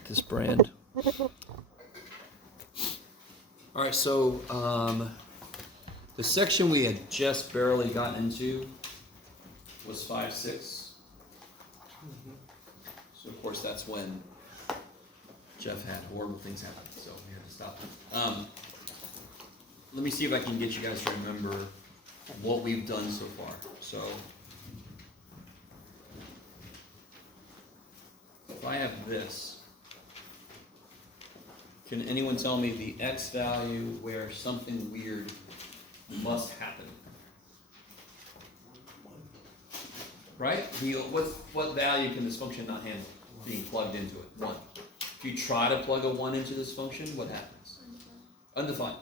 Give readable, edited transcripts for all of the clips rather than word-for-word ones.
make this brand. All right, so the section we had just barely gotten into was 5-6. So of course that's when Jeff had horrible things happen, so we had to stop. Let me see if I can get you guys to remember what we've done so far. So if I have this, can anyone tell me the x value where something weird must happen? Right? What value can this function not handle being plugged into it? 1. If you try to plug a 1 into this function, what happens? Undefined.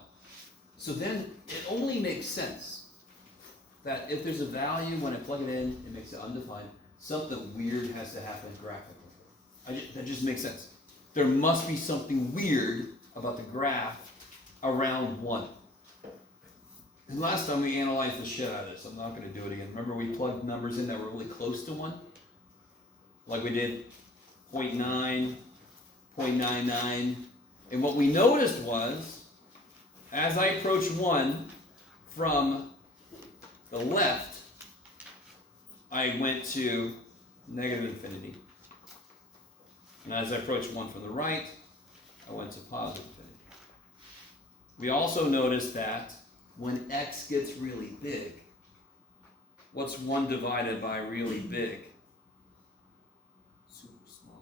So then it only makes sense that if there's a value, when I plug it in, it makes it undefined. Something weird has to happen graphically. That just makes sense. There must be something weird about the graph around 1. And last time we analyzed the shit out of this. I'm not going to do it again. Remember we plugged numbers in that were really close to 1? Like we did 0.9, 0.99. And what we noticed was, as I approach 1 from the left, I went to negative infinity. And as I approach 1 from the right, I went to positive infinity. We also noticed that when x gets really big, what's 1 divided by really big?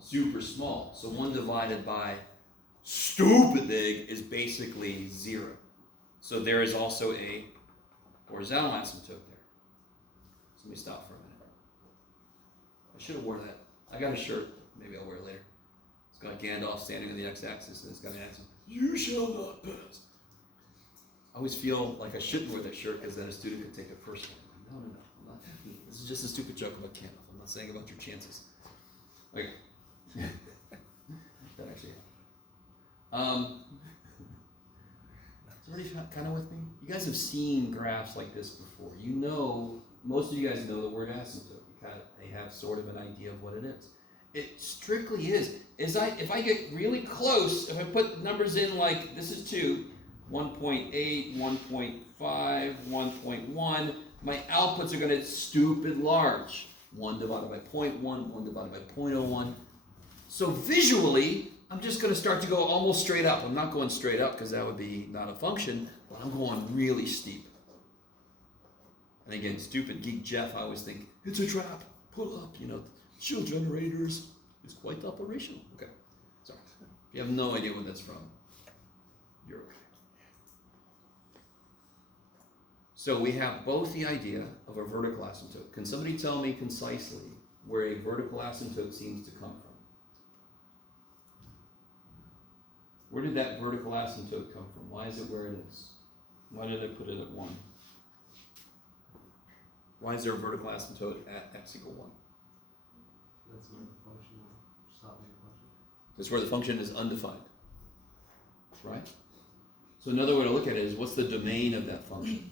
Super small. So 1 divided by stupid big is basically 0. So there is also a horizontal asymptote there. So let me stop for a minute. I should have worn that. I got a shirt. Maybe I'll wear it later. It's got Gandalf standing on the x-axis, and it's got an accent. You shall not pass. I always feel like I shouldn't wear that shirt because then a student could take it personally. No, I'm not happy. This is just a stupid joke about Gandalf. I'm not saying about your chances. Okay. That actually happened. Is everybody kind of with me? You guys have seen graphs like this before. You know, most of you guys know the word asymptote. They have sort of an idea of what it is. It strictly is. If I get really close, if I put numbers in like this is 2, 1.8, 1.5, 1.1, my outputs are going to be stupid large. 1 divided by 0.1, 1 divided by 0.01. So visually, I'm just going to start to go almost straight up. I'm not going straight up because that would be not a function, but I'm going really steep. And again, stupid geek Jeff, I always think, it's a trap, pull up, shield generators. It's quite operational. Okay, sorry. If you have no idea where that's from, you're okay. So we have both the idea of a vertical asymptote. Can somebody tell me concisely where a vertical asymptote seems to come from? Where did that vertical asymptote come from? Why is it where it is? Why did I put it at 1? Why is there a vertical asymptote at x equal 1? That's where the function is not being a function. That's where the function is undefined. Right? So another way to look at it is, what's the domain of that function?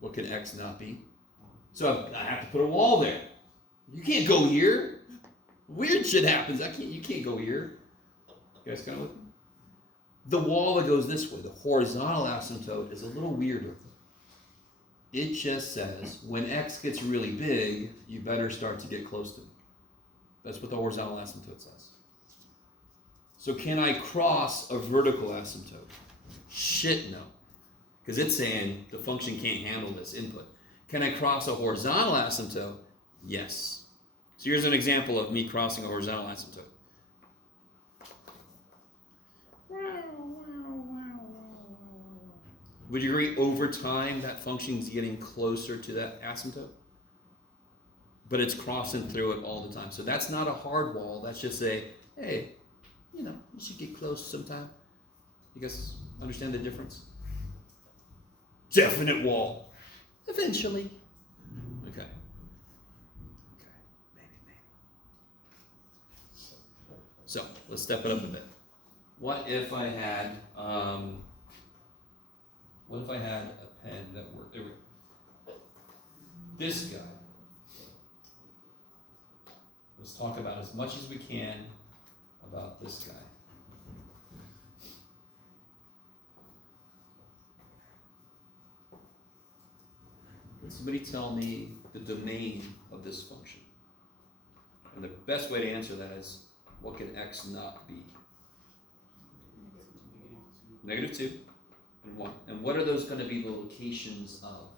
What can x not be? So I have to put a wall there. You can't go here. Weird shit happens. You can't go here. You guys kind of with me? The wall that goes this way, the horizontal asymptote, is a little weirder. It just says, when x gets really big, you better start to get close to it. That's what the horizontal asymptote says. So can I cross a vertical asymptote? Shit, no. Because it's saying the function can't handle this input. Can I cross a horizontal asymptote? Yes. So here's an example of me crossing a horizontal asymptote. Would you agree over time that function is getting closer to that asymptote? But it's crossing through it all the time. So that's not a hard wall. That's just hey, you should get close sometime. You guys understand the difference? Definite wall. Eventually. Okay. Maybe. So let's step it up a bit. What if I had a pen that worked? This guy. Let's talk about as much as we can about this guy. Can somebody tell me the domain of this function? And the best way to answer that is, what can x not be? -2 and 1. And what are those going to be the locations of?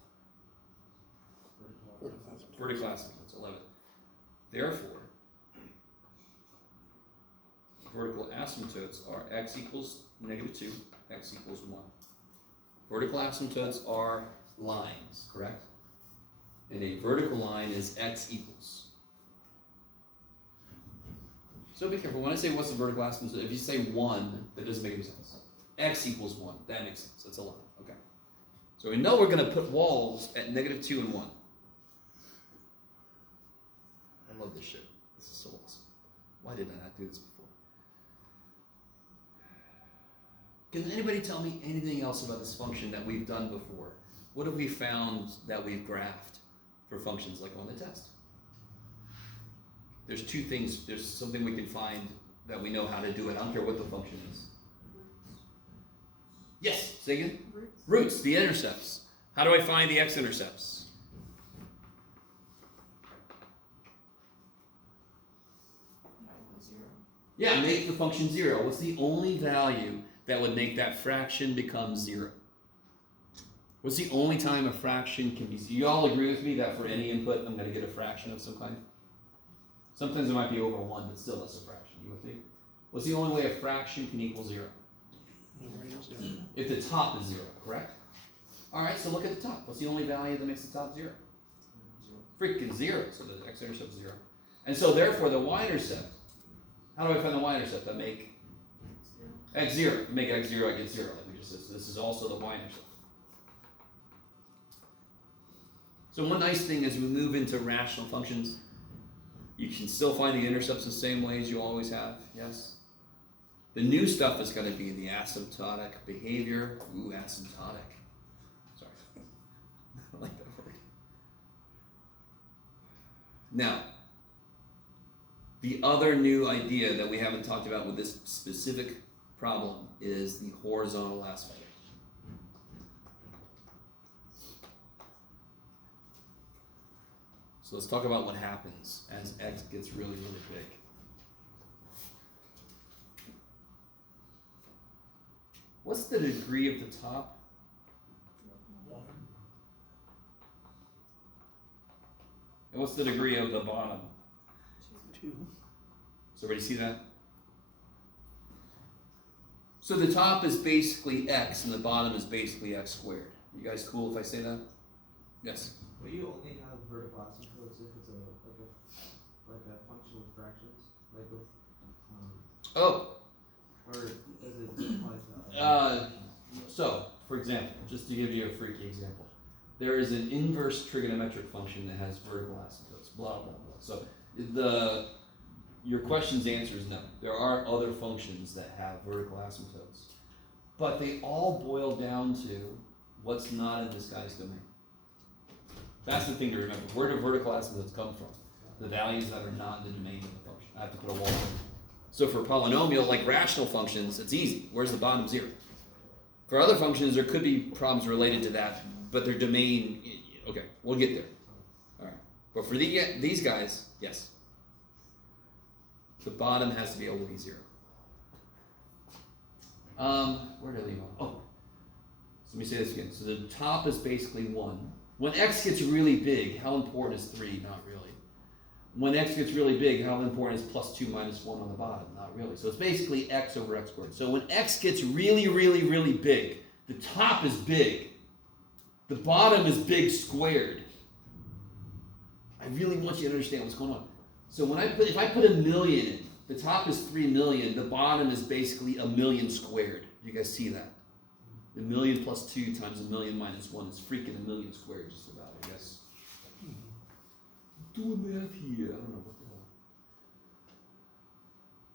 Vertical asymptotes, 11. Therefore, vertical asymptotes are x equals -2, x equals 1. Vertical asymptotes are lines, correct? And a vertical line is x equals. So be careful. When I say what's the vertical asymptote, if you say 1, that doesn't make any sense. X equals 1. That makes sense. That's a line. Okay. So we know we're going to put walls at -2 and 1. I love this shit. This is so awesome. Why did I not do this before? Can anybody tell me anything else about this function that we've done before? What have we found that we've graphed for functions like on the test? There's two things. There's something we can find that we know how to do it. I don't care what the function is. Yes, say again? Roots, the intercepts. How do I find the x-intercepts? Yeah, make the function 0. What's the only value that would make that fraction become 0? What's the only time a fraction can be 0? You all agree with me that for any input, I'm going to get a fraction of some kind? Sometimes it might be over 1, but still that's a fraction. You with me? What's the only way a fraction can equal 0? If the top is 0, correct? Alright, so look at the top. What's the only value that makes the top 0? Freaking 0. So the x-intercept is 0. And so therefore the y-intercept, how do I find the y-intercept? I make x 0. If I make x 0, I get 0. Like we just said. So this is also the y-intercept. So one nice thing as we move into rational functions, you can still find the intercepts the same way as you always have, yes? The new stuff is going to be the asymptotic behavior. Ooh, asymptotic. Sorry. I like that word. Now, the other new idea that we haven't talked about with this specific problem is the horizontal aspect. So let's talk about what happens as x gets really, really big. What's the degree of the top? 1. And what's the degree of the bottom? 2. So everybody see that? So the top is basically x and the bottom is basically x squared. You guys cool if I say that? Yes. But you only have vertical asymptotes if it's a function with fractions, like with Oh. or does it apply to So, for example, just to give you a freaky example, there is an inverse trigonometric function that has vertical asymptotes, blah, blah, blah. So, your question's answer is no. There are other functions that have vertical asymptotes. But they all boil down to what's not in this guy's domain. That's the thing to remember. Where do vertical asymptotes come from? The values that are not in the domain of the function. I have to put a wall in. So for polynomial, like rational functions, it's easy. Where's the bottom 0? For other functions, there could be problems related to that, but their domain, okay, we'll get there. All right. But for these guys, yes. The bottom has to be able to be 0. Where did I leave off? Oh, so let me say this again. So the top is basically 1. When x gets really big, how important is 3? Not really. When x gets really big, how important is plus 2 minus 1 on the bottom? Not really. So it's basically x over x squared. So when x gets really, really, really big, the top is big. The bottom is big squared. I really want you to understand what's going on. So if I put a million in, the top is 3 million, the bottom is basically a million squared. You guys see that? A million plus 2 times a million minus 1 is freaking a million squared, just about, I guess. Doing math here, I don't know what the hell.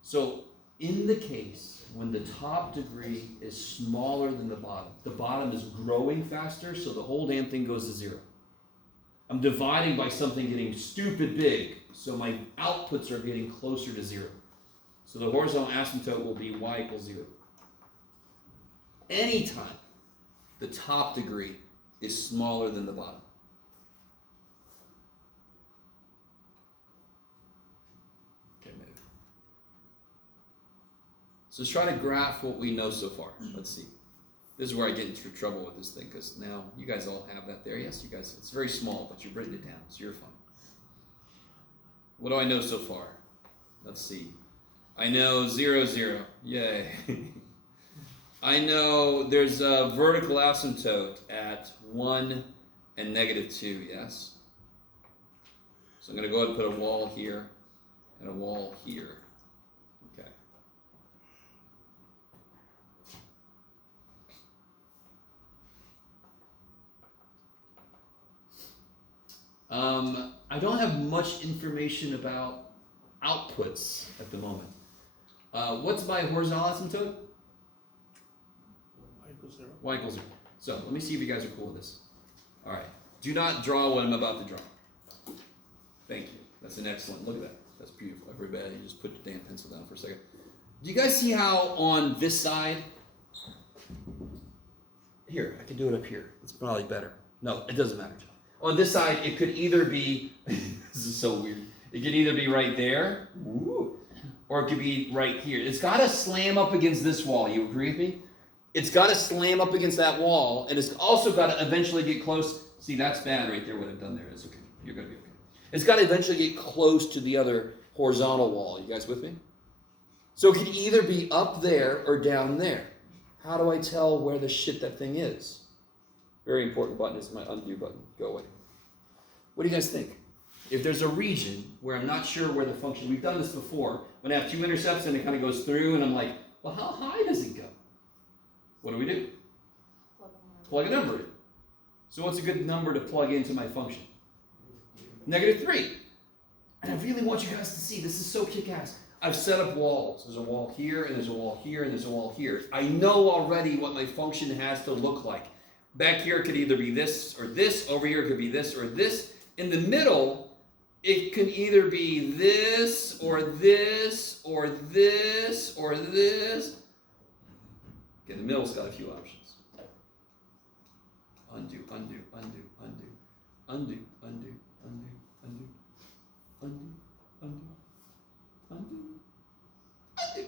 So, in the case when the top degree is smaller than the bottom is growing faster, so the whole damn thing goes to 0. I'm dividing by something getting stupid big, so my outputs are getting closer to 0. So the horizontal asymptote will be y equals 0. Anytime the top degree is smaller than the bottom. So let's try to graph what we know so far. Let's see. This is where I get into trouble with this thing, because now you guys all have that there. Yes, you guys, it's very small, but you've written it down, so you're fine. What do I know so far? Let's see. I know 0, 0. Yay. I know there's a vertical asymptote at 1 and -2, yes? So I'm going to go ahead and put a wall here and a wall here. Okay. I don't have much information about outputs at the moment. What's my horizontal asymptote? Y equals 0. So let me see if you guys are cool with this. All right. Do not draw what I'm about to draw. Thank you. That's an excellent. Look at that. That's beautiful. Everybody, just put the damn pencil down for a second. Do you guys see how on this side? Here, I can do it up here. It's probably better. No, it doesn't matter. On this side, it could either be. This is so weird. It could either be right there, or it could be right here. It's got to slam up against this wall. You agree with me? It's got to slam up against that wall, and it's also got to eventually get close. See, that's bad right there. What I've done there is okay. You're going to be okay. It's got to eventually get close to the other horizontal wall. You guys with me? So it could either be up there or down there. How do I tell where the shit that thing is? Very important button is my undo button. Go away. What do you guys think? If there's a region where I'm not sure where the function, we've done this before, when I have two intercepts and it kind of goes through and I'm like, well, how high does it go? What do? Plug a number in. So what's a good number to plug into my function? -3. And I really want you guys to see, this is so kick-ass. I've set up walls. There's a wall here, and there's a wall here, and there's a wall here. I know already what my function has to look like. Back here it could either be this or this. Over here it could be this or this. In the middle, it can either be this or this or this or this. Okay, the middle's got a few options. Undo, undo, undo, undo, undo, undo, undo, undo, undo, undo, undo, undo. Okay.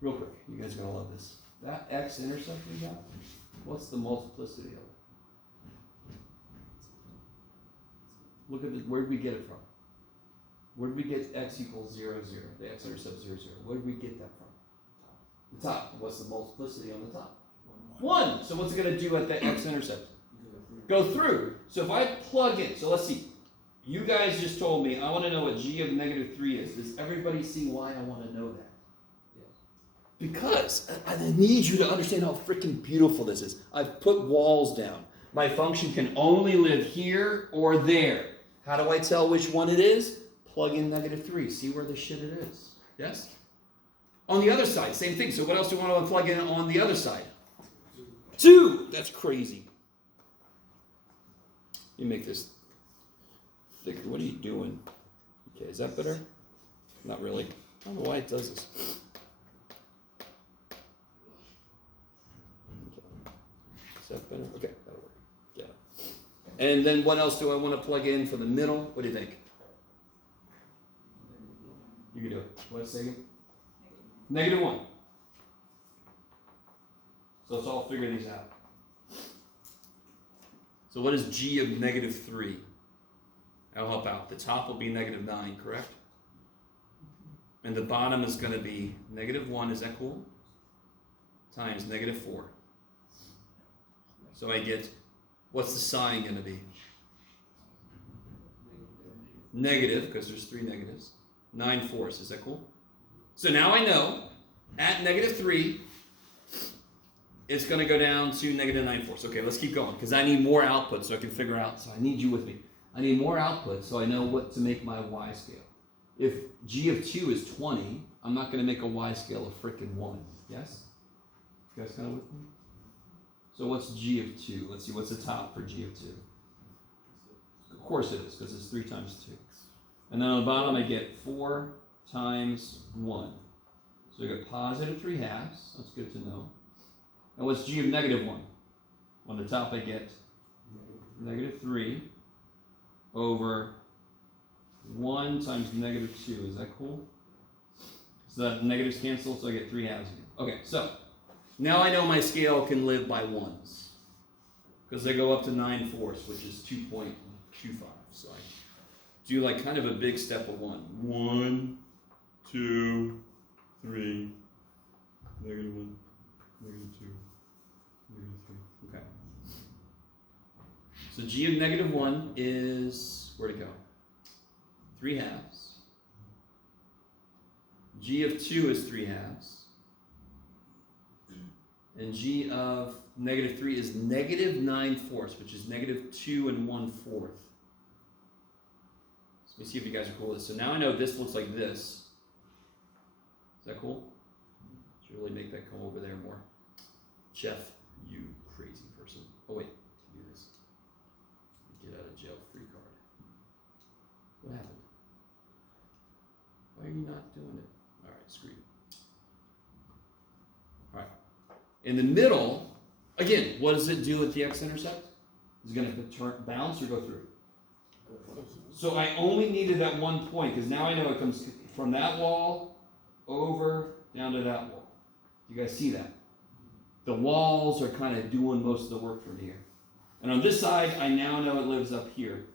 Real quick, you guys are gonna love this. That x-intercept we got, what's the multiplicity of it? Look at it, where did we get it from? Where did we get x equals 0, 0? The x-intercept 0, 0. Where did we get that from? The top. What's the multiplicity on the top? 1. So what's it going to do at the x-intercept? Go through. So if I plug in, so let's see. You guys just told me, I want to know what g of -3 is. Does everybody see why I want to know that? Because I need you to understand how freaking beautiful this is. I've put walls down. My function can only live here or there. How do I tell which one it is? Plug in -3. See where the shit it is. Yes? On the other side, same thing. So what else do we want to plug in on the other side? 2. That's crazy. Let me make this thicker. What are you doing? Okay, is that better? Not really. I don't know why it does this. Is that better? Okay, that'll work. Yeah. And then what else do I want to plug in for the middle? What do you think? You can do it. What's it again? -1. So let's all figure these out. So what is g of -3? I'll help out. The top will be -9, correct? And the bottom is going to be -1, is that cool? Times -4. So I get, what's the sign going to be? Negative, because there's 3 negatives. 9/4, is that cool? So now I know, at -3, it's going to go down to -9/4. Okay, let's keep going, because I need more output so I can figure out, so I need you with me. I need more output so I know what to make my y scale. If g of 2 is 20, I'm not going to make a y scale of frickin' 1. Yes? You guys kind of with me? So what's g of 2? Let's see, what's the top for g of 2? Of course it is, because it's 3 times 2. And then on the bottom I get 4 times 1. So I get +3/2. That's good to know. And what's g of -1? On the top I get -3 over 1 times -2. Is that cool? So So that negatives cancel, so I get 3 halves again. Okay, so now I know my scale can live by ones. Because they go up to 9/4, which is 2.25. So I do like kind of a big step of 1. 1, 2, 3, -1, -2, -3. Okay. So g of -1 is, where'd it go? 3 halves. G of 2 is 3 halves. And g of -3 is -9/4, which is -2 1/4. So let me see if you guys are cool with this. So now I know this looks like this. Is that cool? Should really make that come over there more. Jeff, you crazy person. Oh wait, do this. Get out of jail free card. What happened? Why are you not doing it? Alright, screw you. Alright. In the middle, again, what does it do at the x-intercept? Is it going to turn, bounce or go through? So I only needed that one point, because now I know it comes from that wall over down to that wall. You guys see that? The walls are kind of doing most of the work from here. And on this side, I now know it lives up here.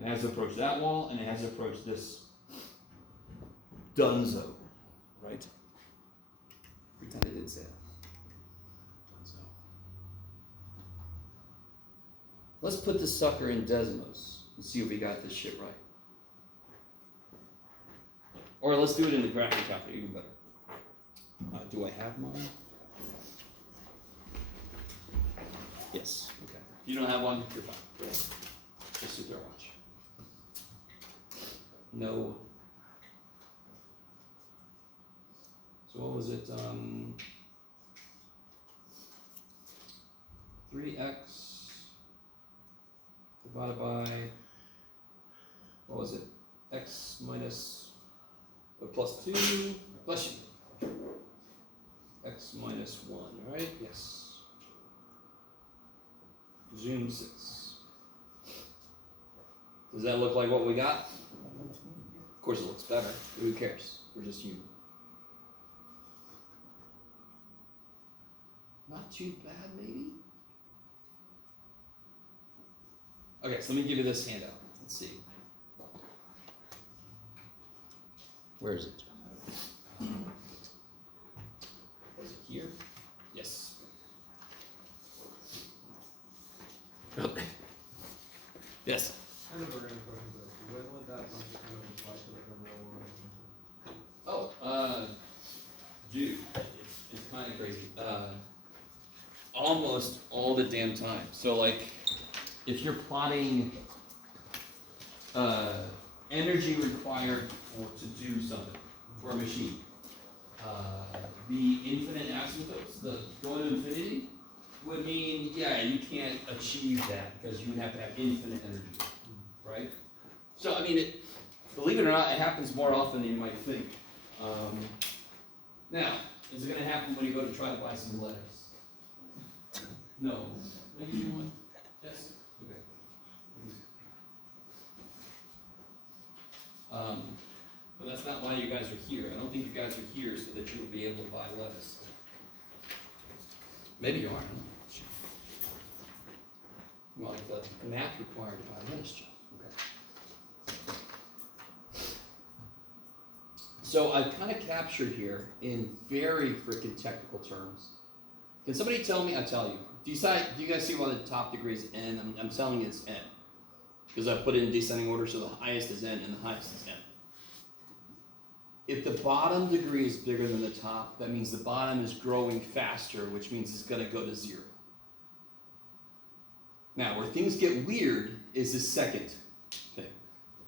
It has to approach that wall, and it has to approach this dunzo, right? Pretend I didn't say that. Dunzo. Let's put this sucker in Desmos and see if we got this shit right. Or let's do it in the graphic calculator, even better. Do I have mine? Yes. Okay. If you don't have one, you're fine. Just sit there and watch. No. So what was it? 3x divided by, what was it? X minus plus 2 plus x minus 1, right? Yes. Zoom 6. Does that look like what we got? Of course it looks better. Who cares? We're just human. Not too bad, maybe? Okay, so let me give you this handout. Let's see. Where is it? Was it here? Yes. Okay. Yes. Kind of a random question, but when would that function kind of apply to like a real world? Dude, it's kind of crazy. Almost all the damn time. So like, if you're plotting energy required to do something for a machine, the infinite asymptotes, the going to infinity, would mean, yeah, you can't achieve that because you would have to have infinite energy, right? So, I mean, believe it or not, it happens more often than you might think. Now, is it going to happen when you go to try to buy some lettuce? No. Maybe you want? Yes? Okay. But that's not why you guys are here. I don't think you guys are here so that you would be able to buy lettuce. Maybe you are. Well, like the math required to buy lettuce, Joe. Okay. So I've kind of captured here in very freaking technical terms. Can somebody tell me? I'll tell you. Do you guys see why the top degree is n? I'm telling you it's n. Because I've put it in descending order, so the highest is n and the highest is n. If the bottom degree is bigger than the top, that means the bottom is growing faster, which means it's going to go to 0. Now, where things get weird is the second thing.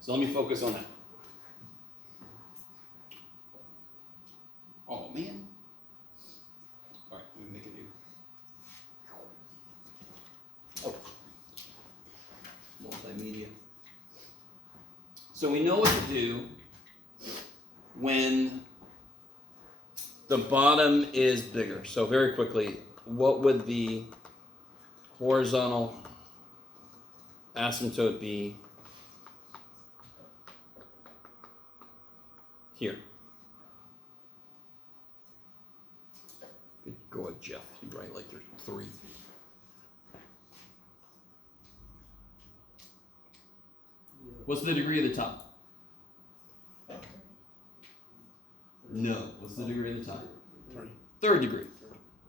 So let me focus on that. Oh, man. All right, let me make a new. Oh. Multimedia. So we know what to do when the bottom is bigger. So very quickly, what would the horizontal asymptote be here? Good go at Jeff. You write like there's 3. What's the degree of the top? No. What's the degree of the top? 3rd degree.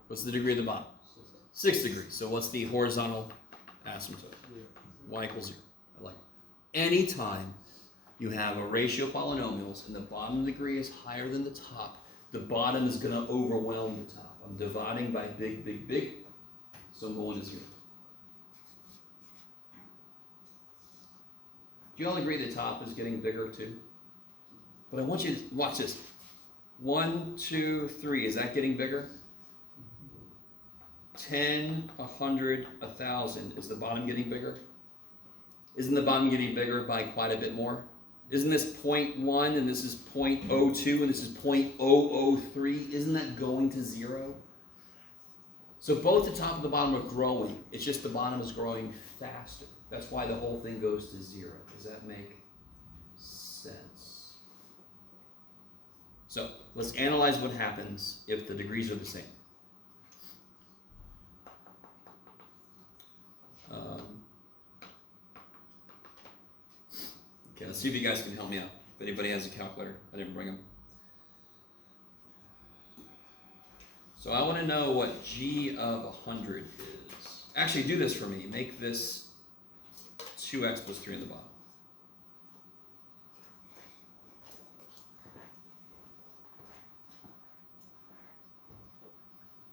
What's the degree of the bottom? 6th degree. So what's the horizontal asymptote? Y equals 0. I like it. Anytime you have a ratio of polynomials and the bottom degree is higher than the top, the bottom is going to overwhelm the top. I'm dividing by big, big, big, so I'm going to 0. Do you all agree the top is getting bigger too? But I want you to watch this. 1, 2, 3. Is that getting bigger? 10, 100, 1,000. Is the bottom getting bigger? Isn't the bottom getting bigger by quite a bit more? Isn't this 0.1 and this is 0.02 and this is 0.003? Isn't that going to 0? So both the top and the bottom are growing. It's just the bottom is growing faster. That's why the whole thing goes to 0. Does that make sense? So let's analyze what happens if the degrees are the same. Okay, let's see if you guys can help me out. If anybody has a calculator, I didn't bring them. So I want to know what g of 100 is. Actually, do this for me. Make this 2x plus 3 on the bottom.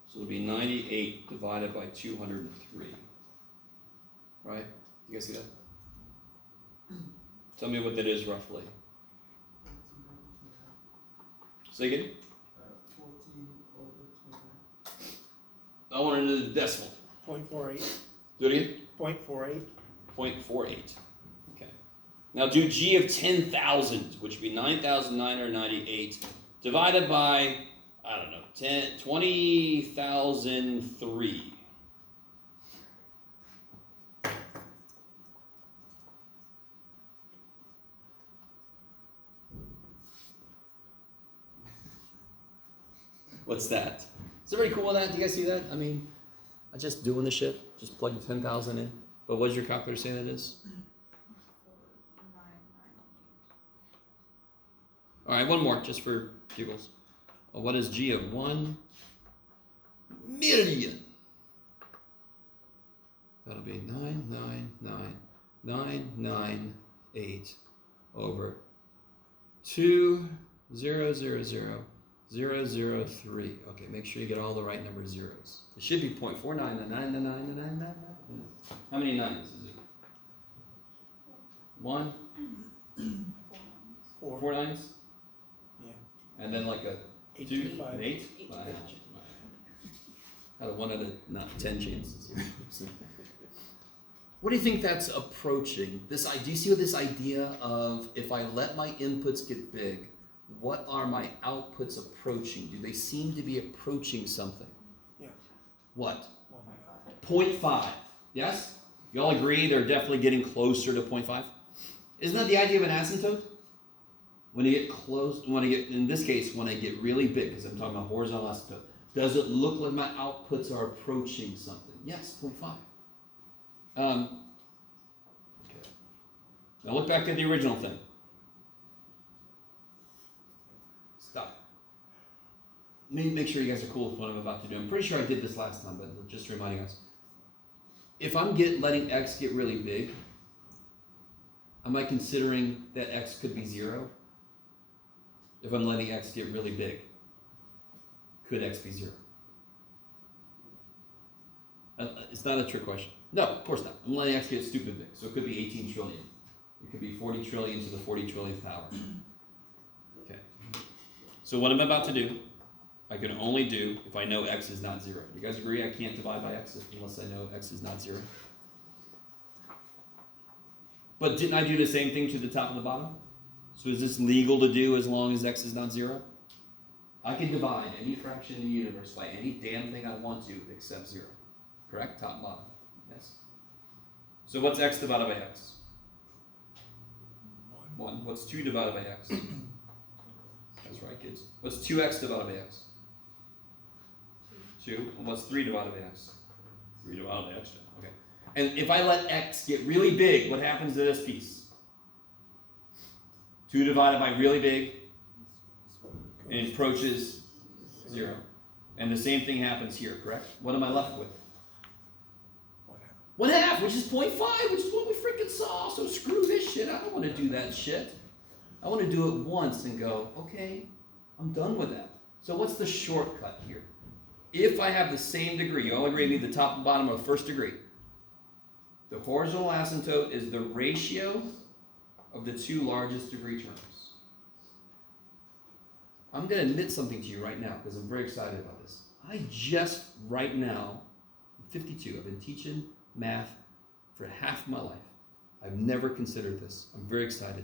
So it'll be 98 divided by 203. Right? You guys see that? Tell me what that is roughly. Say again? 14 over 29. I want to do the decimal. 0.48. Do it again? 0.48. 0.48. Okay. Now do g of 10,000, which would be 9,998, divided by, I don't know, 20,003. What's that? Is everybody cool with that? Do you guys see that? I mean, I'm just doing the shit. Just plug the 10,000 in. But what does your calculator say that is? All right, one more, just for giggles. What is g of 1 million? That'll be 99998 over 2,000,003. Okay, make sure you get all the right number of zeros. It should be 0.49999999. How many nines is it? 1? 4. 4 nines? Yeah. And then like a 8 2, to 5. an 8? Out of 1 out of not 10 chances. What do you think that's approaching? Do you see what this idea of if I let my inputs get big, what are my outputs approaching? Do they seem to be approaching something? Yeah. What? 1.5. 0.5. Yes? You all agree they're definitely getting closer to 0.5? Isn't that the idea of an asymptote? When you get close, in this case, when I get really big, because I'm talking about horizontal asymptote, does it look like my outputs are approaching something? Yes, 0.5. Okay. Now look back at the original thing. Stop. Let me make sure you guys are cool with what I'm about to do. I'm pretty sure I did this last time, but just reminding us. If I'm letting x get really big, am I considering that x could be 0? If I'm letting x get really big, could x be 0? It's not a trick question. No, of course not. I'm letting x get stupid big, so it could be 18 trillion. It could be 40 trillion to the 40 trillionth power. Okay. So what I'm about to do, I can only do if I know x is not 0. You guys agree I can't divide by x unless I know x is not 0? But didn't I do the same thing to the top and the bottom? So is this legal to do as long as x is not 0? I can divide any fraction in the universe by any damn thing I want to except 0. Correct? Top and bottom. Yes. So what's x divided by x? 1. What's 2 divided by x? That's right, kids. What's 2x divided by x? 2. And what's 3 divided by x? 3 divided by x. Okay. And if I let x get really big, what happens to this piece? 2 divided by really big, and it approaches 0. And the same thing happens here, correct? What am I left with? 1/2, which is 0.5, which is what we freaking saw. So screw this shit. I don't want to do that shit. I want to do it once and go, okay, I'm done with that. So what's the shortcut here? If I have the same degree, you all agree with me, the top and bottom of the first degree. The horizontal asymptote is the ratio of the 2 largest degree terms. I'm going to admit something to you right now because I'm very excited about this. I just, right now, I'm 52. I've been teaching math for half my life. I've never considered this. I'm very excited.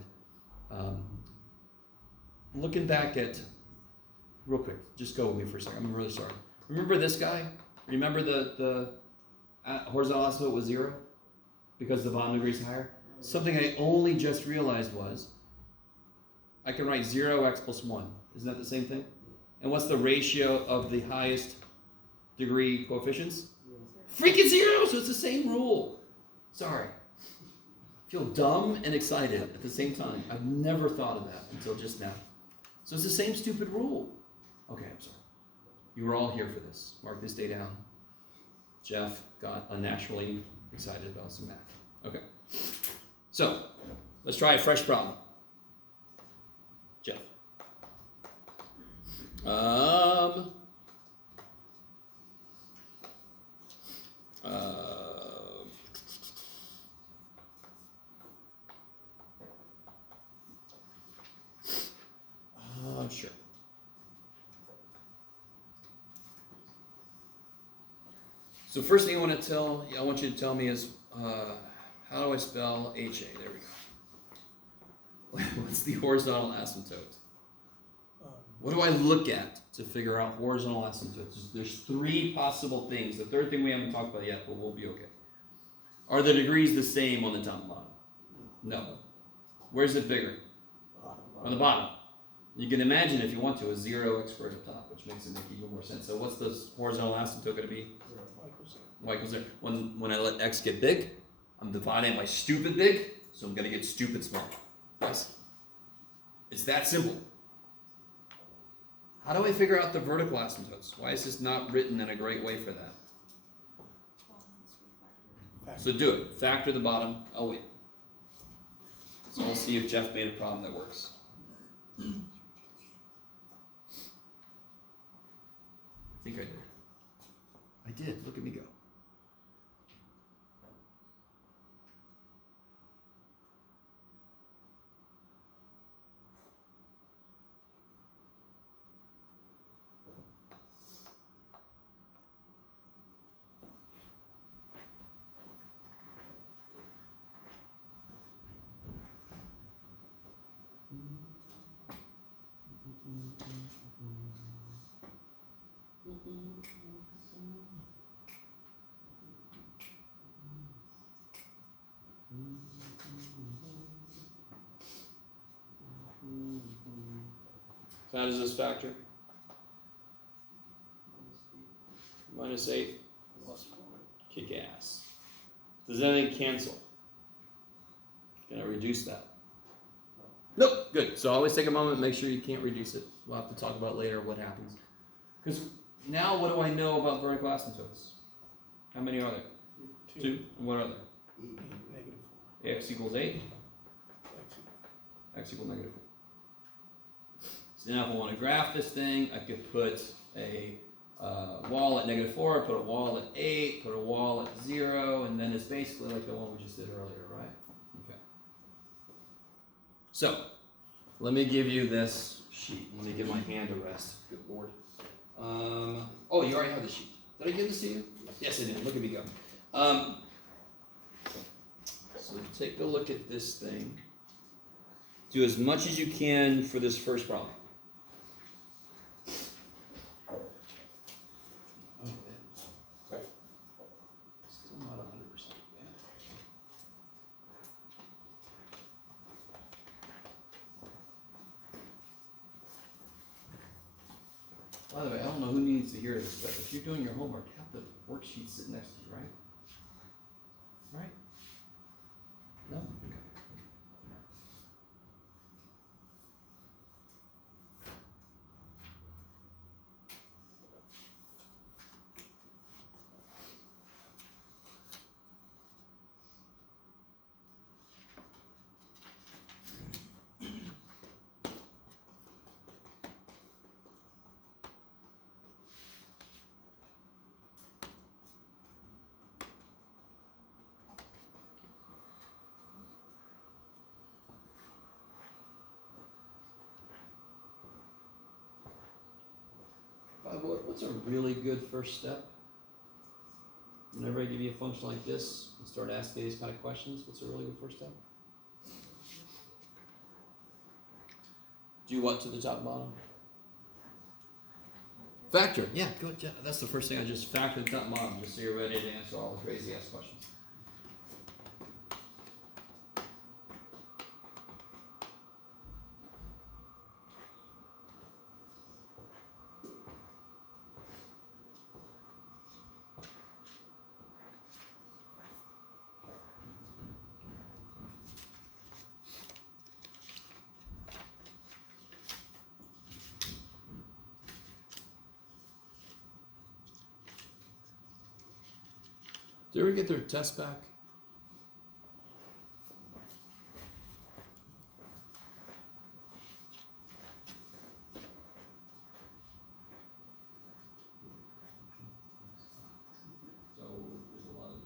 Looking back at, real quick, just go with me for a second. I'm really sorry. Remember this guy? Remember the horizontal asymptote was 0 because the bottom degree is higher? Something I only just realized was I can write 0x plus 1. Isn't that the same thing? And what's the ratio of the highest degree coefficients? Freaking 0! So it's the same rule. Sorry. I feel dumb and excited at the same time. I've never thought of that until just now. So it's the same stupid rule. Okay, I'm sorry. You were all here for this. Mark this day down. Jeff got unnaturally excited about some math. Okay. So, let's try a fresh problem. Jeff. Sure. So first thing I want you to tell me is, how do I spell HA? There we go. What's the horizontal asymptote? What do I look at to figure out horizontal asymptotes? There's 3 possible things. The third thing we haven't talked about yet, but we'll be okay. Are the degrees the same on the top and bottom? No. Where's it bigger? On the bottom. You can imagine, if you want to, a 0x squared up top, which makes it make even more sense. So what's the horizontal asymptote going to be? Y equals 0. When I let x get big, I'm dividing by stupid big, so I'm going to get stupid small. Yes? It's that simple. How do I figure out the vertical asymptotes? Why is this not written in a great way for that? So do it. Factor the bottom. I'll wait. So we'll see if Jeff made a problem that works. I think I did. I did. Look at me go. So how does this factor? -8. Kick ass. Does anything cancel? Can I reduce that? Nope. Good. So always take a moment and make sure you can't reduce it. We'll have to talk about later what happens. Because now what do I know about vertical asymptotes? How many are there? 2. And what are there? X equals 8. X equals -4. So now if I want to graph this thing, I could put a wall at -4, put a wall at 8, put a wall at 0, and then it's basically like the one we just did earlier, right? Okay. So, let me give you this sheet. Let me give my hand a rest. Good Lord. Oh, you already have the sheet. Did I give this to you? Yes, I did. Look at me go. So take a look at this thing. Do as much as you can for this first problem. Still not 100% bad. By the way, I don't know who needs to hear this, but if you're doing your homework, have the worksheet sit next to you, right? Right? No? Okay. What's a really good first step? Whenever I give you a function like this and start asking these kind of questions, what's a really good first step? Do what to the top and bottom? Factor. Yeah, good. Yeah, that's the first thing I just factor the top and bottom, just so you're ready to answer all the crazy ass questions. Did they ever get their test back? So there's a lot of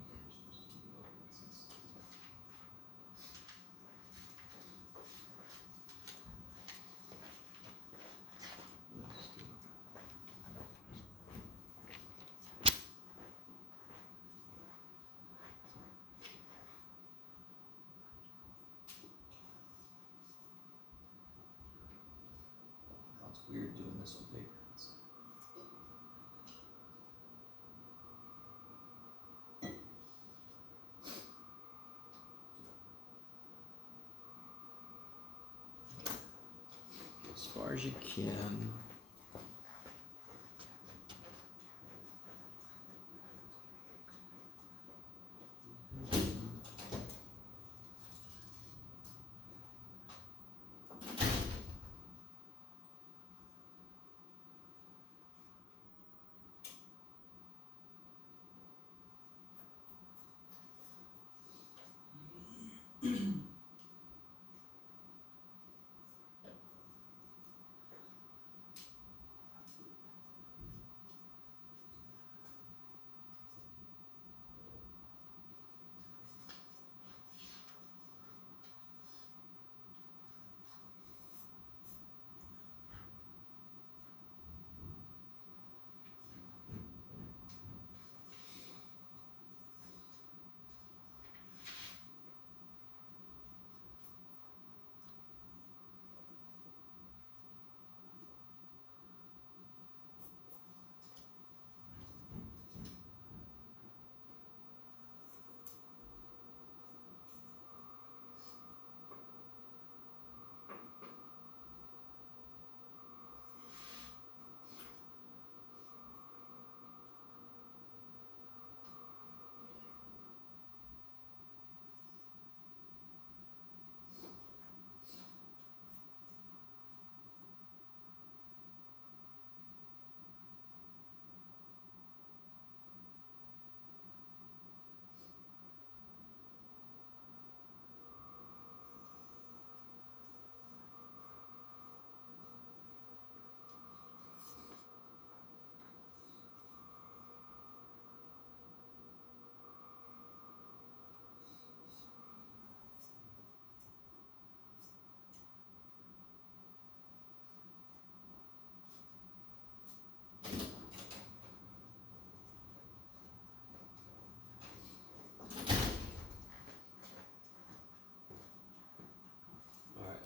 it's weird doing this on paper. As far as you can.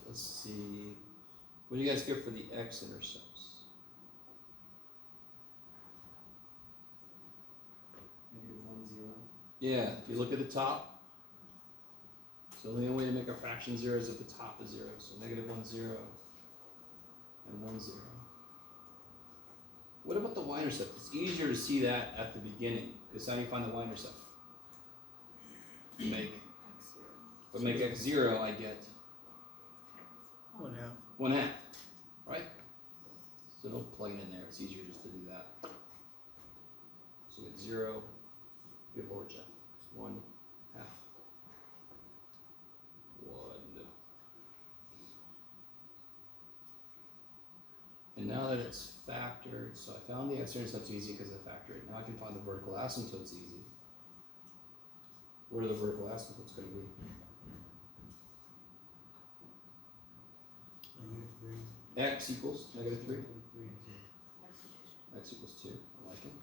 Let's see. What do you guys get for the x-intercepts? -1, 0. Yeah, if you look at the top, so the only way to make a fraction 0 is if the top is 0. So -1, 0, and 1, 0. What about the y-intercept? It's easier to see that at the beginning, because how do you find the y-intercept? If I make x 0, I get 1/2. 1/2, right? So don't plug it in there, it's easier just to do that. So we get 0, good Lord, Jeff, 1/2. 1. And now that it's factored, so I found the x-intercept easy because I factored it. Now I can find the vertical asymptotes easy. What are the vertical asymptotes going to be? -3. X equals -3. -3 and 2. X equals 2. I like it.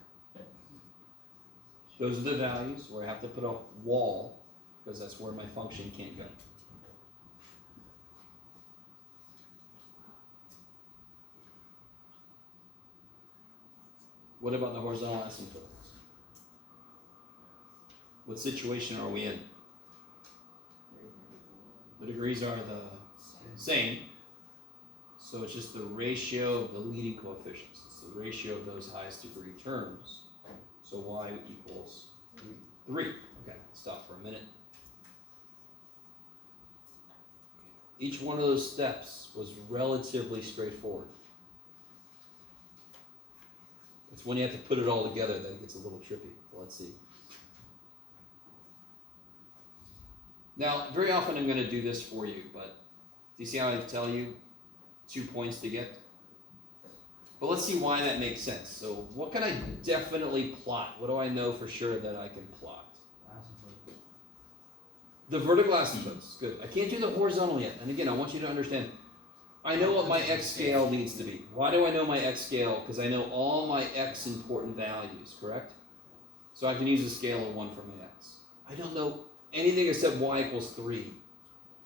Those are the values where I have to put a wall because that's where my function can't go. What about the horizontal asymptotes? What situation are we in? The degrees are the same. So it's just the ratio of the leading coefficients. It's the ratio of those highest degree terms. So y equals 3. Okay, stop for a minute. Each one of those steps was relatively straightforward. It's when you have to put it all together that it gets a little trippy. Let's see. Now, very often I'm going to do this for you, but do you see how I tell you 2 points to get? But let's see why that makes sense. So what can I definitely plot? What do I know for sure that I can plot? Asymptote. The vertical asymptotes. Good. I can't do the horizontal yet. And again, I want you to understand, I know what my x scale needs to be. Why do I know my x scale? Because I know all my x important values, correct? So I can use a scale of 1 for my x. I don't know anything except y equals 3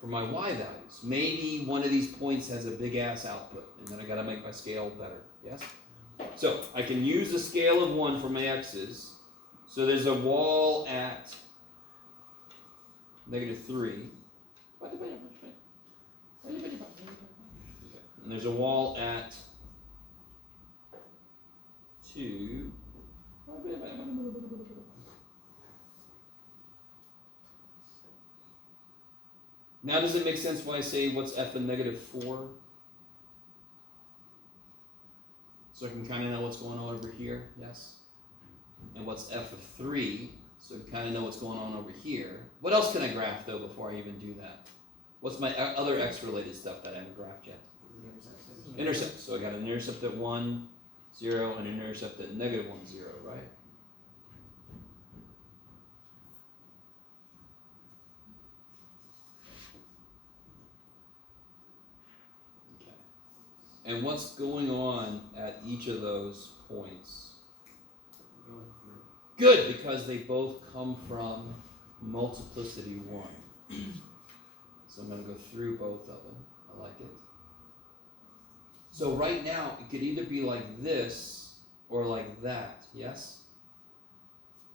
for my y values. Maybe one of these points has a big ass output, and then I gotta make my scale better, yes? So I can use a scale of 1 for my x's. So there's a wall at -3. And there's a wall at 2. Now does it make sense why I say what's f of -4? So I can kind of know what's going on over here, yes? And what's f of 3, so I kind of know what's going on over here. What else can I graph though before I even do that? What's my other x-related stuff that I haven't graphed yet? Intercept. So I got an intercept at 1, 0, and an intercept at -1, 0, right? Okay. And what's going on at each of those points? Going through. Good, because they both come from multiplicity 1. So I'm going to go through both of them. I like it. So right now, it could either be like this or like that, yes?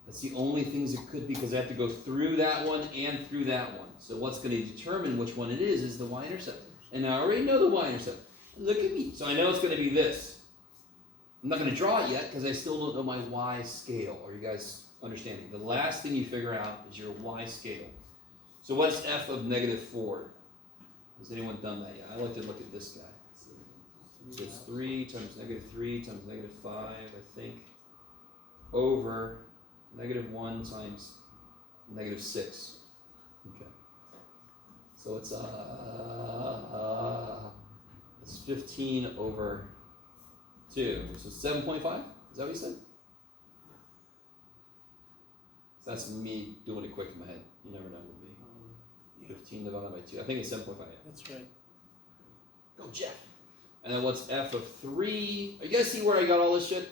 That's the only things it could be because I have to go through that one and through that one. So what's going to determine which one it is the y-intercept. And I already know the y-intercept. Look at me. So I know it's going to be this. I'm not going to draw it yet because I still don't know my y scale. Are you guys understanding? The last thing you figure out is your y scale. So what's f of -4? Has anyone done that yet? I like to look at this guy. So it's 3 times -3 times -5, I think, over -1 times -6. Okay. So it's 15 over 2. So 7.5? Is that what you said? That's me doing it quick in my head. You never know with me. 15 divided by 2. I think it's 7.5. Yeah. That's right. Go, Jeff. And then what's f of 3? You guys see where I got all this shit?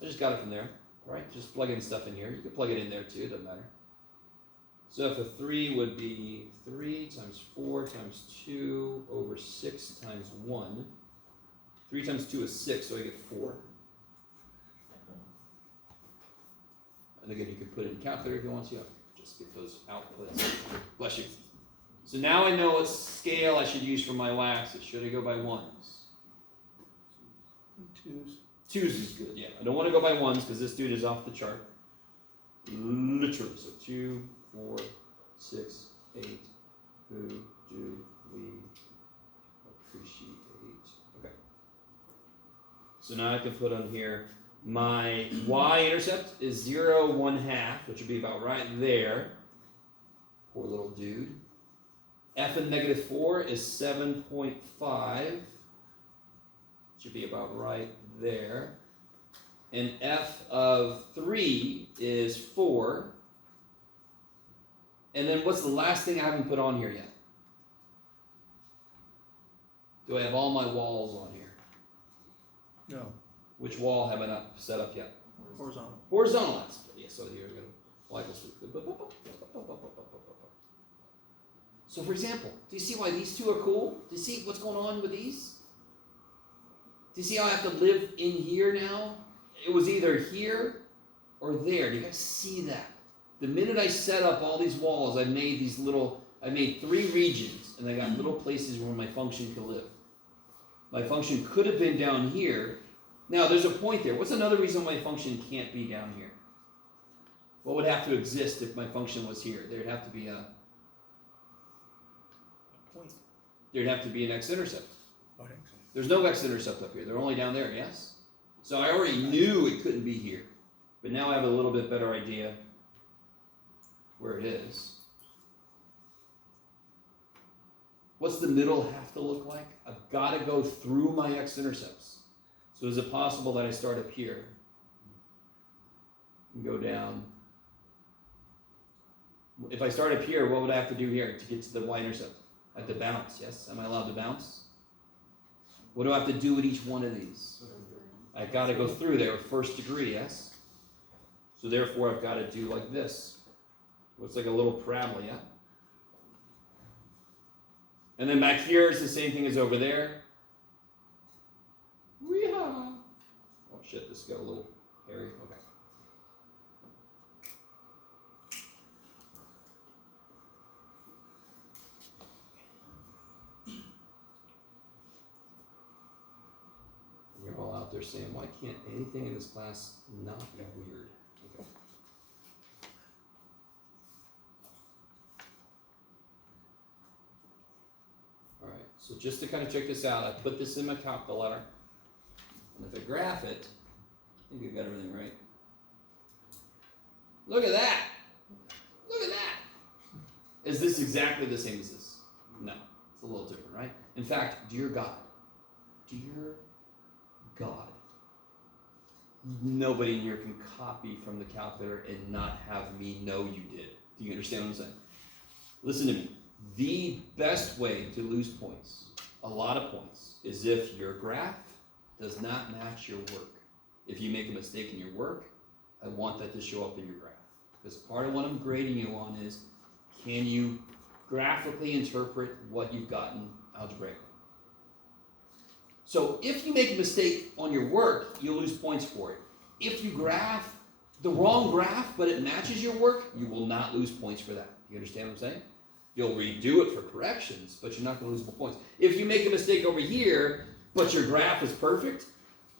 I just got it from there, right? Just plug in stuff in here. You can plug it in there too, it doesn't matter. So f of 3 would be 3 times 4 times 2 over 6 times 1. 3 times 2 is 6, so I get 4. And again, you can put it in calculator if you want to. Just get those outputs. Bless you. So now I know what scale I should use for my y-axis. Should I go by 1s? 2s. Twos is good, yeah. I don't want to go by ones because this dude is off the chart. Literally. So 2, 4, 6, 8. Who do we appreciate? Okay. So now I can put on here my y-intercept is 0, 1/2, which would be about right there. Poor little dude. F of -4 is 7.5. Should be about right there. And F of 3 is 4. And then what's the last thing I haven't put on here yet? Do I have all my walls on here? No, Which wall have I not set up yet? horizontal. Horizontal lines. Yeah, so here we go. So for example, do you see why these two are cool? Do you see what's going on with these? Do you see how I have to live in here now? It was either here or there. Do you guys see that? The minute I set up all these walls, I made 3 regions, and I got little places where my function could live. My function could have been down here. Now, there's a point there. What's another reason my function can't be down here? What would have to exist if my function was here? There'd have to be A point. there'd have to be an x-intercept. I think so. There's no x-intercept up here. They're only down there, yes? So I already knew it couldn't be here. But now I have a little bit better idea where it is. What's the middle have to look like? I've got to go through my x-intercepts. So is it possible that I start up here and go down? If I start up here, what would I have to do here to get to the y-intercept? I have to bounce, yes? Am I allowed to bounce? What do I have to do with each one of these? I've got to go through there, first degree, yes? So therefore, I've got to do like this. Looks like a little parabola, yeah? And then back here is the same thing as over there. Wee-haw. Oh shit, this got a little hairy. Okay. You're all out there saying, why can't anything in this class not be weird? Okay. Alright, so just to kind of check this out, I put this in my calculator. And if I graph it, I think I got everything right. Look at that! Look at that! Is this exactly the same as this? No, it's a little different, right? In fact, dear God, nobody in here can copy from the calculator and not have me know you did. Do you understand what I'm saying? Listen to me. The best way to lose points, a lot of points, is if your graph does not match your work. If you make a mistake in your work, I want that to show up in your graph. Because part of what I'm grading you on is, can you graphically interpret what you've gotten algebraically? So if you make a mistake on your work, you'll lose points for it. If you graph the wrong graph, but it matches your work, you will not lose points for that. You understand what I'm saying? You'll redo it for corrections, but you're not going to lose points. If you make a mistake over here, but your graph is perfect,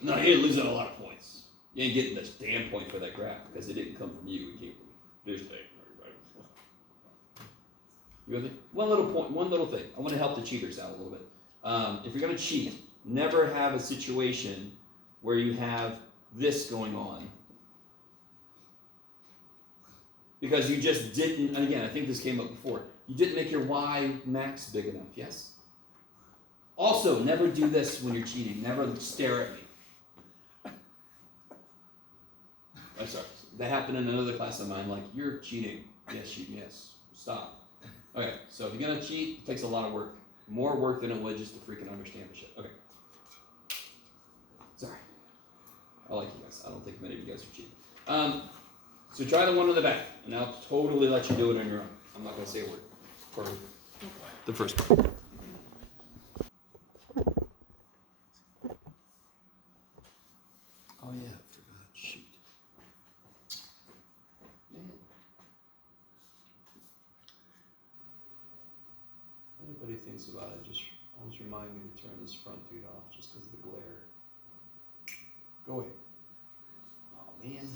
no, you're losing a lot of points. You ain't getting this damn point for that graph because it didn't come from you. It came from this thing. You with me? One little point, one little thing. I want to help the cheaters out a little bit. If you're going to cheat, never have a situation where you have this going on. Because you just didn't, and again, I think this came up before, you didn't make your Y max big enough, yes? Also, never do this when you're cheating. Never stare at me. I'm sorry. That happened in another class of mine, like, you're cheating. Yes, cheating, yes. Stop. Okay, so if you're going to cheat, it takes a lot of work. More work than it would just to freaking understand the shit. Okay. Sorry. I like you guys. I don't think many of you guys are cheating. So try the one on the back, and I'll totally let you do it on your own. I'm not going to say a word for the first part. Oh yeah, I forgot. Shoot. Man. Anybody thinks about it, just always remind me to turn this front dude off just because of the glare. Go ahead. Oh man.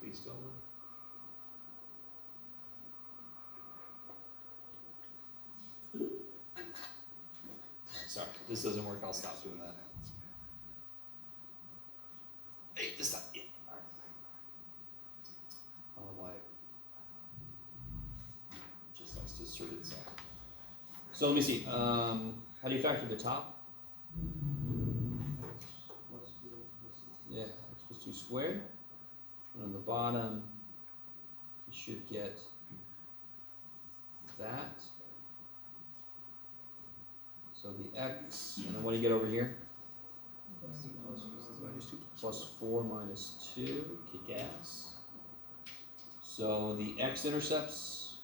Please go on. Sorry, this doesn't work. I'll stop doing that. Hey, this time. Yeah. I don't know why. It just likes to assert itself. So let me see. How do you factor the top? Yeah, x plus 2 squared. And on the bottom, you should get that. So the x, and then what do you get over here? Plus 4 minus 2, kick ass. So the x-intercepts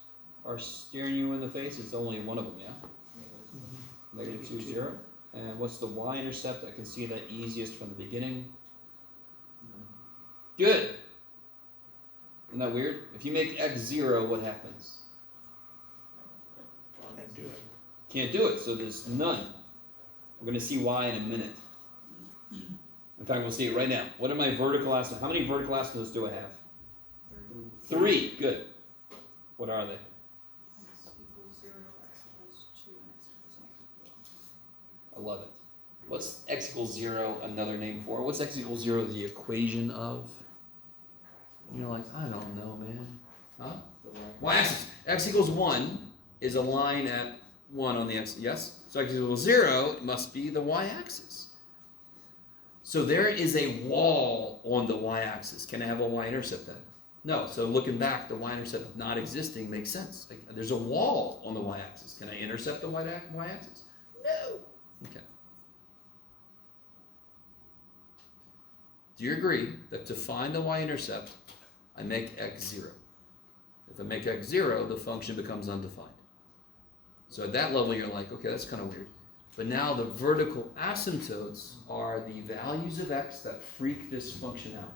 are staring you in the face. It's only one of them, yeah? Negative 2, 0. And what's the y-intercept? I can see that easiest from the beginning. Good. Isn't that weird? If you make x 0, what happens? Can't do it. Can't do it, so there's none. We're going to see why in a minute. In fact, we'll see it right now. What are my vertical asymptotes? How many vertical asymptotes do I have? 3. Good. What are they? X equals 0, x equals 2, and x equals I love it. What's x equals 0 another name for? What's x equals 0 the equation of? And you're like, I don't know, man. Huh? Y-axis. X equals 1 is a line at 1 on the x. Yes? So x equals 0 must be the y-axis. So there is a wall on the y-axis. Can I have a y-intercept then? No. So looking back, the y-intercept of not existing makes sense. Like, there's a wall on the y-axis. Can I intercept the y-axis? No. Okay. Do you agree that to find the y-intercept, I make x 0? If I make x 0, the function becomes undefined. So at that level, you're like, okay, that's kind of weird. But now the vertical asymptotes are the values of x that freak this function out.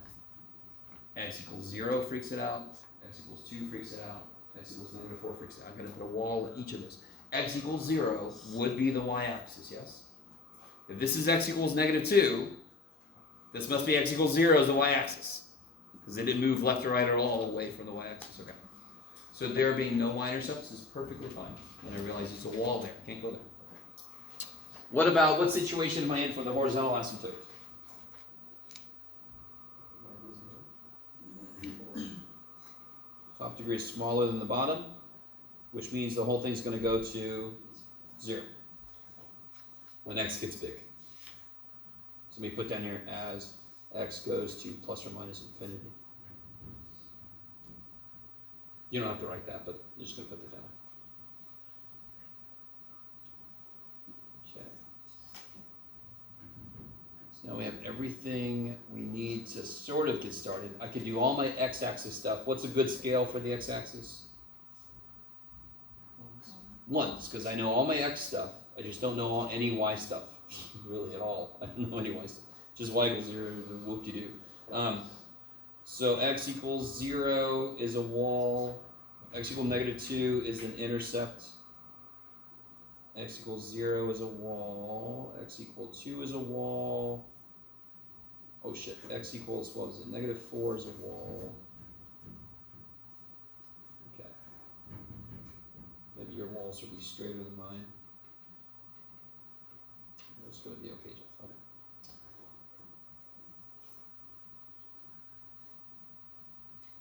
X equals 0 freaks it out. X equals 2 freaks it out. X equals negative 4 freaks it out. I'm going to put a wall at each of those. X equals 0 would be the y-axis, yes? If this is x equals negative 2, this must be x equals 0 as the y-axis. Because they didn't move left or right at all away from the y-axis. Okay. So there being no y-intercepts is perfectly fine. And I realize there's a wall there. Can't go there. What about, what situation am I in for the horizontal asymptote? Top degree is smaller than the bottom, which means the whole thing's going to go to 0 when x gets big. So let me put down here as x goes to plus or minus infinity. You don't have to write that, but you're just going to put that down. Okay. So now we have everything we need to sort of get started. I could do all my x-axis stuff. What's a good scale for the x-axis? 1s, because I know all my x stuff. I just don't know any y stuff, really at all. I don't know any y stuff. Just y equals 0, the whoop-de-doo. So x equals 0 is a wall. X equals negative 2 is an intercept. X equals 0 is a wall. X equals 2 is a wall. Oh shit. X equals, what was it? Negative 4 is a wall. Okay. Maybe your walls should be straighter than mine. Let's go with the okay, Jeff. Okay.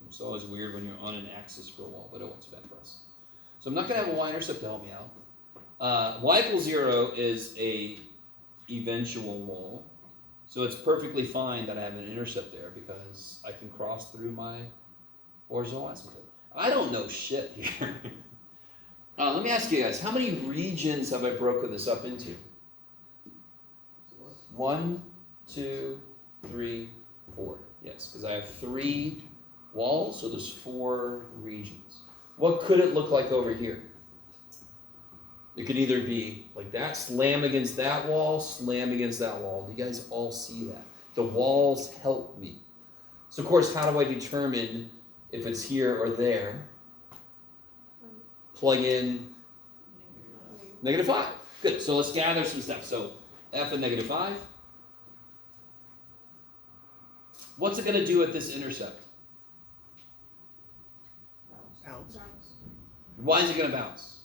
It's always weird when you're on an axis for a wall, but oh, it's bad for us. So I'm not going to have a y-intercept to help me out. Y equals 0 is a eventual wall. So it's perfectly fine that I have an intercept there because I can cross through my horizontal asymptote. I don't know shit here. Let me ask you guys, how many regions have I broken this up into? 1, 2, 3, 4. Yes, because I have 3 walls, so there's 4 regions. What could it look like over here? It could either be like that, slam against that wall, slam against that wall. Do you guys all see that? The walls help me. So of course, how do I determine if it's here or there? plug in negative 5. Good, so let's gather some stuff. So f of negative 5. What's it going to do at this intercept? Bounce. Why is it going to bounce?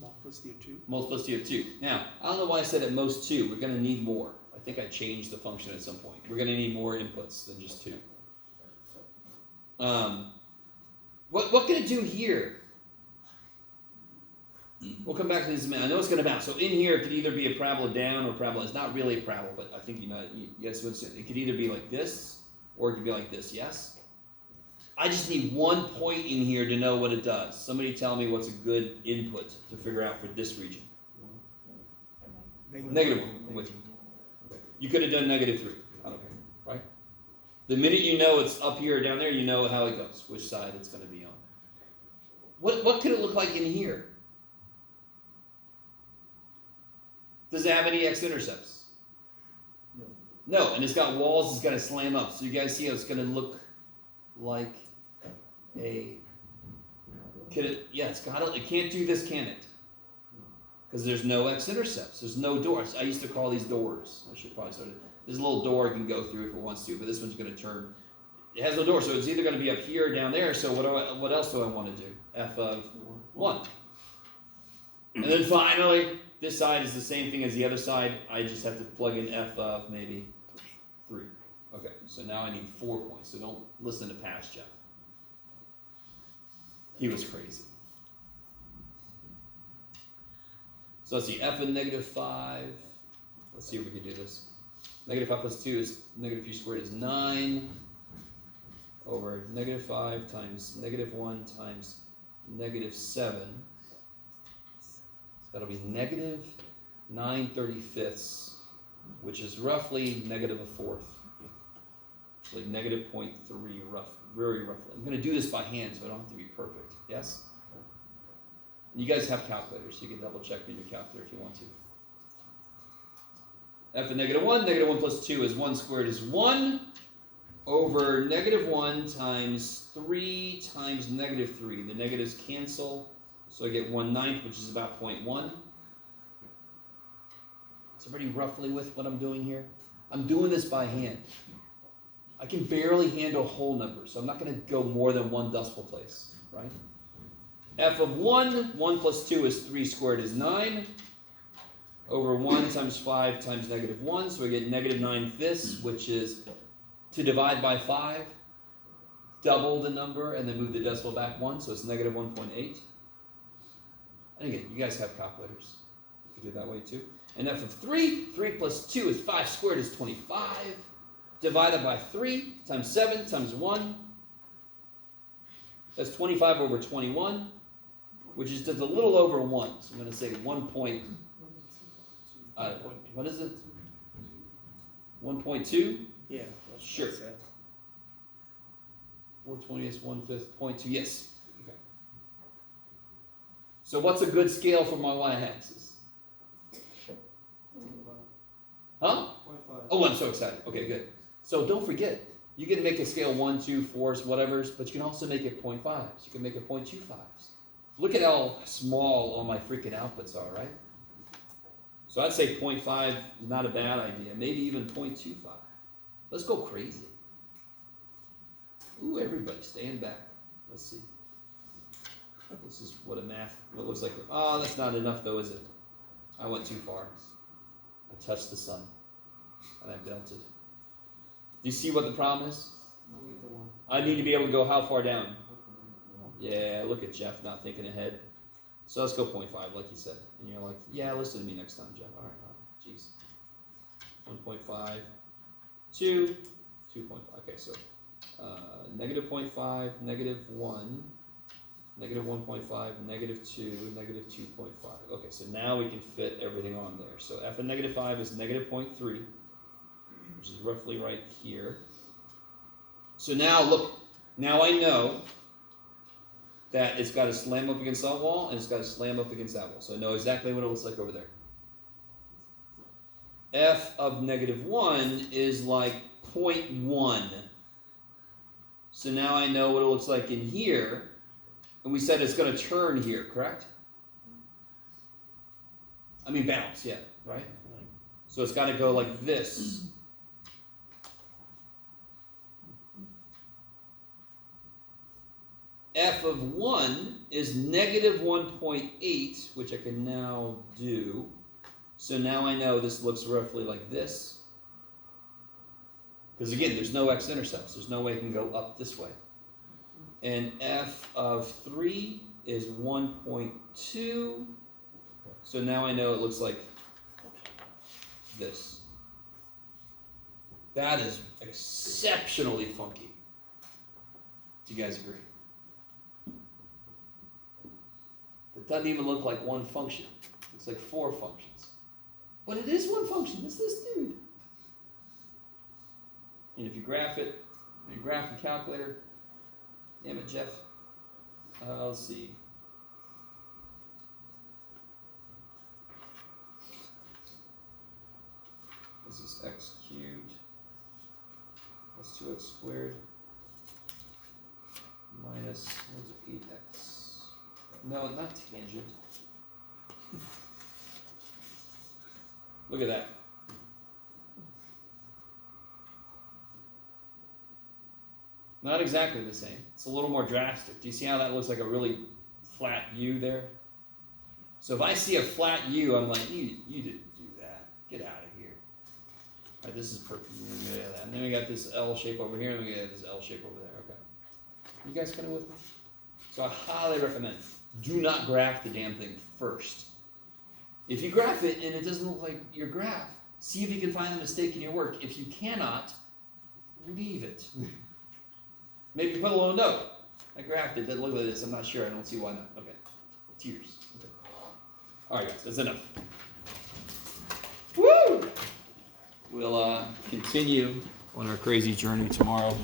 Multiplicity of 2. Multiplicity of 2. Now, I don't know why I said at most 2. We're going to need more. I think I changed the function at some point. We're going to need more inputs than just 2. What can it do here? We'll come back to this in a minute. I know it's going to bounce. So in here, it could either be a parabola down or parabola. It's not really a parabola, but I think yes, it could either be like this or it could be like this. Yes? I just need one point in here to know what it does. Somebody tell me what's a good input to figure out for this region. Negative 1. I'm with you. Okay. You could have done negative 3. I don't care. Right? The minute you know it's up here or down there, you know how it goes, which side it's going to be on. What could it look like in here? Does it have any x-intercepts? No, and it's got walls, it's got to slam up. So you guys see how it's going to look like a... it can't do this, can it? Because there's no x-intercepts. There's no doors. I used to call these doors. I should probably start it. There's a little door it can go through if it wants to, but this one's going to turn. It has no door, so it's either going to be up here or down there. So what else do I want to do? F of 1. And then finally, this side is the same thing as the other side. I just have to plug in f of maybe 3. Okay, so now I need 4 points. So don't listen to past Jeff. He was crazy. So let's see, f of negative 5. Let's see if we can do this. Negative 5 plus 2 is negative 2 squared is 9 over negative 5 times negative 1 times negative 7. That'll be negative 9/35, which is roughly negative 1/4. It's like negative 0.3, very roughly. I'm going to do this by hand, so I don't have to be perfect. Yes? You guys have calculators, so you can double check with your calculator if you want to. F of negative 1 plus 2 is 1 squared is 1 over negative 1 times 3 times negative 3. The negatives cancel. So I get 1/9, which is about 0.1. Is everybody roughly with what I'm doing here? I'm doing this by hand. I can barely handle whole numbers, so I'm not going to go more than one decimal place, right? F of 1 plus 2 is 3 squared is 9, over 1 times 5 times negative 1, so I get negative 9/5, which is to divide by 5, double the number, and then move the decimal back 1, so it's negative 1.8. And again, you guys have calculators. You can do it that way too. And f of 3 plus 2 is 5 squared is 25. Divided by 3 times 7 times 1. That's 25 over 21, which is just a little over 1. So I'm going to say 1 point, what is it? 1.2? Yeah. Sure. 420 is 1/5, 0.2, yes. So what's a good scale for my y-axis? Huh? 0.5. Oh, I'm so excited. Okay, good. So don't forget, you can make a scale 1, 2, 4s, whatever's, but you can also make it 0.5s. You can make it 0.25s. Look at how small all my freaking outputs are, right? So I'd say 0.5 is not a bad idea. Maybe even 0.25. Let's go crazy. Ooh, everybody, stand back. Let's see. This is what looks like. Oh, that's not enough though, is it? I went too far. I touched the sun. And I melted. Do you see what the problem is? I need to be able to go how far down? Yeah, look at Jeff not thinking ahead. So let's go 0.5, like you said. And you're like, yeah, listen to me next time, Jeff. All right. Jeez. 1.5, 2, 2.5. Okay, so negative 0.5, negative 1, negative 1.5, negative 2, negative 2.5. Okay, so now we can fit everything on there. So f of negative 5 is negative 0.3, which is roughly right here. So now, look, now I know that it's got to slam up against that wall, and it's got to slam up against that wall. So I know exactly what it looks like over there. F of negative 1 is like 0.1. So now I know what it looks like in here. And we said it's going to turn here, correct? I mean bounce, yeah, right? So it's got to go like this. F of 1 is negative 1.8, which I can now do. So now I know this looks roughly like this. Because again, there's no x-intercepts. There's no way it can go up this way. And F of 3 is 1.2. So now I know it looks like this. That is exceptionally funky. Do you guys agree? It doesn't even look like one function. It's like 4 functions. But it is one function. It's this dude. And if you graph it, in a graphing calculator, damn it, Jeff. Let's see. This is x cubed plus 2x squared minus, what is it, 8x. No, not tangent. Look at that. Not exactly the same. It's a little more drastic. Do you see how that looks like a really flat U there? So if I see a flat U, I'm like, you didn't do that. Get out of here. All right, this is perfect. And then we got this L shape over here, and we got this L shape over there. Okay. You guys kind of with me? So I highly recommend, do not graph the damn thing first. If you graph it and it doesn't look like your graph, see if you can find the mistake in your work. If you cannot, leave it. Maybe put a little note. I graphed it, doesn't look like this, I'm not sure, I don't see why not. Okay. Tears. Okay. Alright guys, that's enough. Woo! We'll continue on our crazy journey tomorrow.